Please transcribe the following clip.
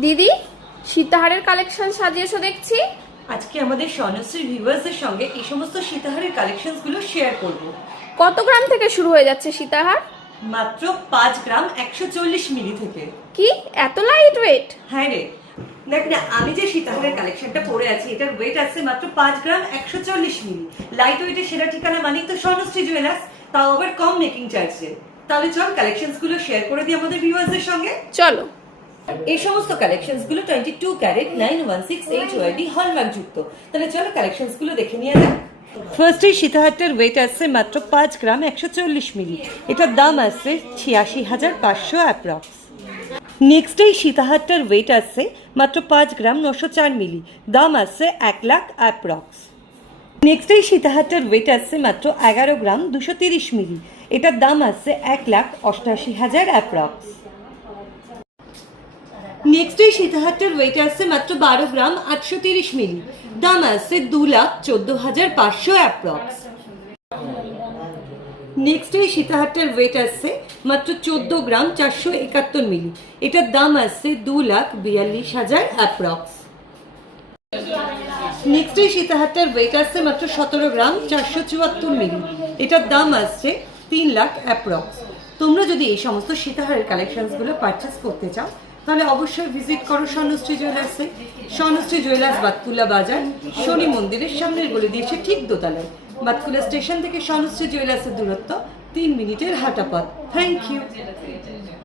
দিদি, সীতাহারের কালেকশন সাজিয়েছো দেখছি। আজকে আমাদের স্বর্ণশ্রী ভিউয়ার্সদের সঙ্গে এই সমস্ত সীতাহারের কালেকশনস গুলো শেয়ার করব। কত গ্রাম থেকে শুরু হয়ে যাচ্ছে সীতাহার? মাত্র 5 গ্রাম 140 মিলি থেকে। কি এত লাইট ওয়েট? হ্যাঁ রে, দেখ না, আমি যে সীতাহারের কালেকশনটা পরে আছি এটার ওয়েট আছে মাত্র 5 গ্রাম 140 মিলি। লাইট ওয়েটের সেরা ঠিকানা মানেই তো স্বর্ণশ্রী জুয়েলার্স, তাও আবার কম মেকিং চার্জে। তাহলে চল কালেকশনস গুলো শেয়ার করে দিই আমাদের ভিউয়ার্সদের সঙ্গে। চলো। এই সমস্ত কালেকশনস গুলো 22 ক্যারেট 9168 ওয়াইডি হলমার্ক যুক্ত। তাহলে চলো কালেকশনস গুলো দেখে নিয়ে যাক। ফার্স্ট এই সীতাহারটার ওয়েট আছে মাত্র 5 গ্রাম 140 মিলি। এটার দাম আছে 86,500 অ্যাপ্রক্স। নেক্সট এই সীতাহারটার ওয়েট আছে মাত্র 5 গ্রাম 904 মিলি। দাম আছে 1 লাখ অ্যাপ্রক্স। নেক্সট এই সীতাহারটার ওয়েট আছে মাত্র 11 গ্রাম 230 মিলি। এটার দাম আছে 1,88,000 অ্যাপ্রক্স। নেক্সট এই সীতাহারটার ওয়েট আছে মাত্র 12 গ্রাম 830 মিলি। দাম আছে 2,14,500 অ্যাপ্রক্স। নেক্সট এই সীতাহারটার ওয়েট আছে মাত্র 14 গ্রাম 471 মিলি। এটার দাম আছে 2,42,000 অ্যাপ্রক্স। নেক্সট এই সীতাহারটার ওয়েট আছে মাত্র 17 গ্রাম 474 মিলি। এটার দাম আসছে 3 লাখ অ্যাপ্রক্স। তোমরা যদি এই সমস্ত সীতাহারের কালেকশনসগুলো পারচেস করতে চাও তাহলে অবশ্যই ভিজিট করো স্বর্ণশ্রী জুয়েলার্সে। স্বর্ণশ্রী জুয়েলার্স বাতকুলা বাজার, শনি মন্দিরের সামনের গলি দিয়েছে ঠিক দোতলায়। বাতকুলা স্টেশন থেকে স্বর্ণশ্রী জুয়েলার্সের দূরত্ব 3 মিনিটের হাঁটা পথ। Thank you.